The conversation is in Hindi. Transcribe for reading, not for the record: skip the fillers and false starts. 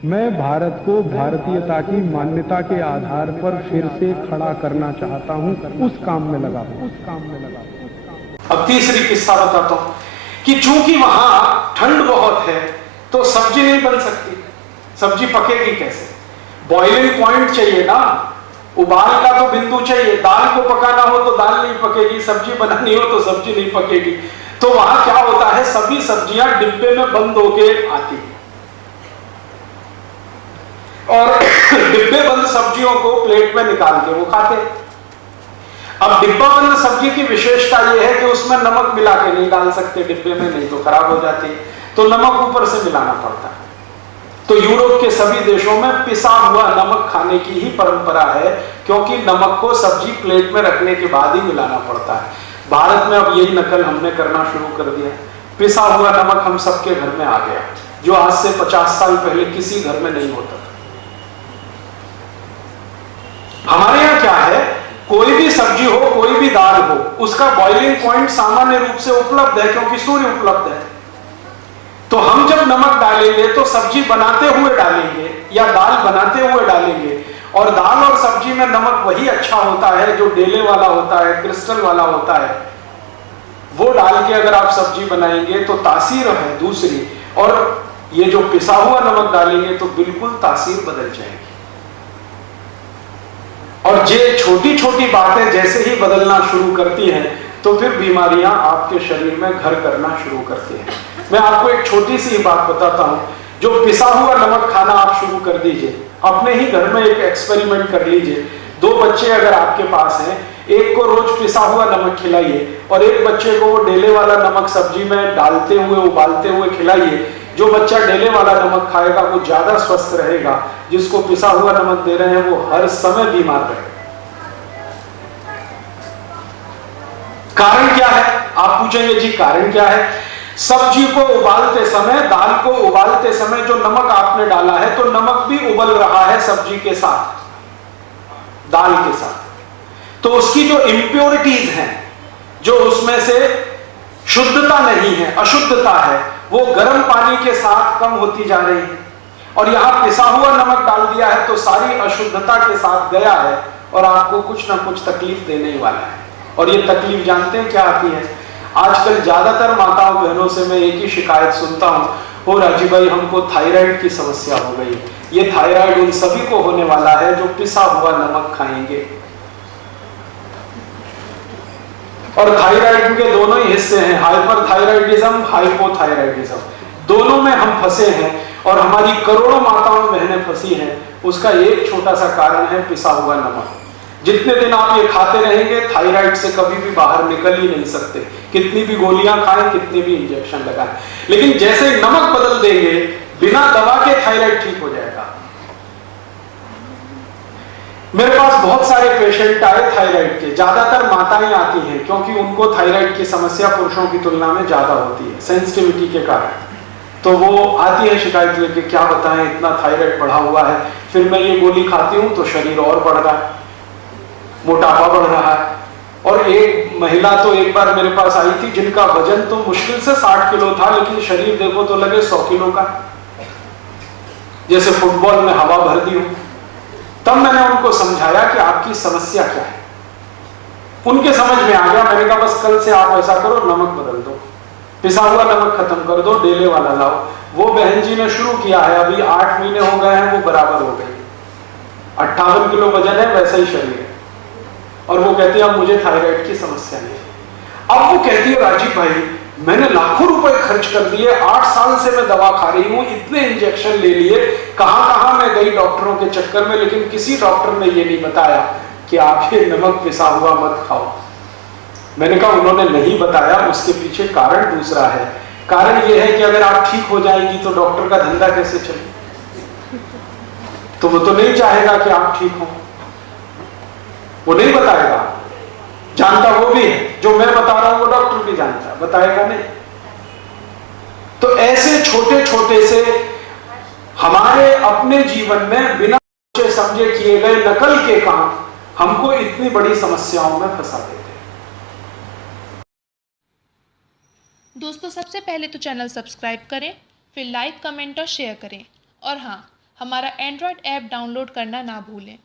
मैं भारत को भारतीयता की मान्यता के आधार पर फिर से खड़ा करना चाहता हूं, उस काम में लगा हूं। अब तीसरी किस्सा बताता हूं कि चूंकि वहां ठंड बहुत है तो सब्जी नहीं बन सकती। सब्जी पकेगी कैसे? बॉइलिंग पॉइंट चाहिए ना, उबाल का तो बिंदु चाहिए। दाल को पकाना हो तो दाल नहीं पकेगी, सब्जी बनानी हो तो सब्जी नहीं पकेगी। तो वहां क्या होता है, सभी सब्जियां डिब्बे में बंद होके आती है और डिब्बे बंद सब्जियों को प्लेट में निकाल के वो खाते हैं। अब डिब्बा बंद सब्जी की विशेषता यह है कि उसमें नमक मिला के नहीं डाल सकते डिब्बे में, नहीं तो खराब हो जाती है, तो नमक ऊपर से मिलाना पड़ता है। तो यूरोप के सभी देशों में पिसा हुआ नमक खाने की ही परंपरा है, क्योंकि नमक को सब्जी प्लेट में रखने के बाद ही मिलाना पड़ता है। भारत में अब यही नकल हमने करना शुरू कर दिया। पिसा हुआ नमक हम सबके घर में आ गया, जो आज से 50 साल पहले किसी घर में नहीं होता था। हमारे यहां क्या है, कोई भी सब्जी हो, कोई भी दाल हो, उसका बॉइलिंग पॉइंट सामान्य रूप से उपलब्ध है, क्योंकि सूर्य उपलब्ध है। तो हम जब नमक डालेंगे तो सब्जी बनाते हुए डालेंगे या दाल बनाते हुए डालेंगे, और दाल और सब्जी में नमक वही अच्छा होता है जो डेले वाला होता है, क्रिस्टल वाला होता है। वो डाल के अगर आप सब्जी बनाएंगे तो तासीर है दूसरी, और ये जो पिसा हुआ नमक डालेंगे तो बिल्कुल तासीर बदल जाएगी। और ये छोटी छोटी बातें जैसे ही बदलना शुरू करती हैं तो फिर बीमारियां आपके शरीर में घर करना शुरू करती हैं। मैं आपको एक छोटी सी बात बताता हूं, जो पिसा हुआ नमक खाना आप शुरू कर दीजिए, अपने ही घर में एक एक्सपेरिमेंट कर लीजिए। 2 बच्चे अगर आपके पास हैं, एक को रोज पिसा हुआ नमक खिलाइए और एक बच्चे को वो डेले वाला नमक सब्जी में डालते हुए उबालते हुए खिलाइए। जो बच्चा डेले वाला नमक खाएगा वो ज्यादा स्वस्थ रहेगा, जिसको पिसा हुआ नमक दे रहे हैं वो हर समय बीमार रहेगा। कारण क्या है? आप पूछेंगे जी कारण क्या है? सब्जी को उबालते समय, दाल को उबालते समय जो नमक आपने डाला है, तो नमक भी उबल रहा है सब्जी के साथ, दाल के साथ। तो उसकी जो इंप्योरिटीज हैं, जो उसमें से शुद्धता नहीं है, अशुद्धता है, वो गर्म पानी के साथ कम होती जा रही है। और यहां पिसा हुआ नमक डाल दिया है तो सारी अशुद्धता के साथ गया है और आपको कुछ ना कुछ तकलीफ देने ही वाला है। और ये तकलीफ जानते हैं क्या आती है? आजकल ज्यादातर माताओं बहनों से मैं एक ही शिकायत सुनता हूं, ओ राजीव भाई हमको थायराइड की समस्या हो गई। ये थायराइड उन सभी को होने वाला है जो पिसा हुआ नमक खाएंगे। और थायराइड के दोनों ही हिस्से हैं, हाइपरथायराइडिज्म, हाइपोथायराइडिज्म, दोनों में हम फंसे हैं और हमारी करोड़ों माताओं बहनें फंसी हैं। उसका एक छोटा सा कारण है पिसा हुआ नमक। जितने दिन आप ये खाते रहेंगे, थायराइड से कभी भी बाहर निकल ही नहीं सकते, कितनी भी गोलियां खाएं, कितने भी इंजेक्शन लगाएं। लेकिन जैसे नमक बदल देंगे, बिना दवा के थायराइड ठीक हो जाएगा। मेरे पास बहुत सारे पेशेंट आए थायराइड के, ज्यादातर माताएं आती हैं, क्योंकि उनको थायराइड की समस्या पुरुषों की तुलना में ज्यादा होती है सेंसिटिविटी के कारण। तो वो आती है शिकायत लेके, क्या बताएं इतना थायराइड बढ़ा हुआ है, फिर मैं ये गोली खाती हूं तो शरीर और बढ़ रहा है, मोटापा बढ़ रहा है। और एक महिला तो एक बार मेरे पास आई थी जिनका वजन तो मुश्किल से 60 किलो था, लेकिन शरीर देखो तो लगे 100 किलो का, जैसे फुटबॉल में हवा भर दी हो। तब मैंने उनको समझाया कि आपकी समस्या क्या है। उनके समझ में आ गया। मैंने कहा बस कल से आप ऐसा करो, नमक बदल दो, पिसा हुआ नमक खत्म कर दो, डेले वाला लाओ। वो बहन जी ने शुरू किया है, अभी 8 महीने हो गए हैं, वो बराबर हो गई। 58 किलो वजन है, वैसा ही शरीर है। और वो कहती है अब मुझे थायराइड की समस्या नहीं। अब वो कहती है राजीव भाई मैंने लाखों रुपए खर्च कर दिए, 8 साल से मैं दवा खा रही हूं, इतने इंजेक्शन ले लिए, कहां मैं गई डॉक्टरों के चक्कर में, लेकिन किसी डॉक्टर ने ये नहीं बताया कि आप ये नमक पिसा हुआ मत खाओ। मैंने कहा उन्होंने नहीं बताया, उसके पीछे कारण दूसरा है। कारण ये है कि अगर आप ठीक हो जाएंगी तो डॉक्टर का धंधा कैसे चले? तो वो तो नहीं चाहेगा कि आप ठीक हो, वो नहीं बताएगा। जानता वो भी है, जो मैं बता रहा हूं वो डॉक्टर भी जानता है, बताएगा नहीं। तो ऐसे छोटे छोटे से हमारे अपने जीवन में बिना सोचे समझे किए गए नकल के काम हमको इतनी बड़ी समस्याओं में फंसा देते हैं। दोस्तों सबसे पहले तो चैनल सब्सक्राइब करें, फिर लाइक, कमेंट और शेयर करें। और हाँ, हमारा एंड्रॉयड ऐप डाउनलोड करना ना भूलें।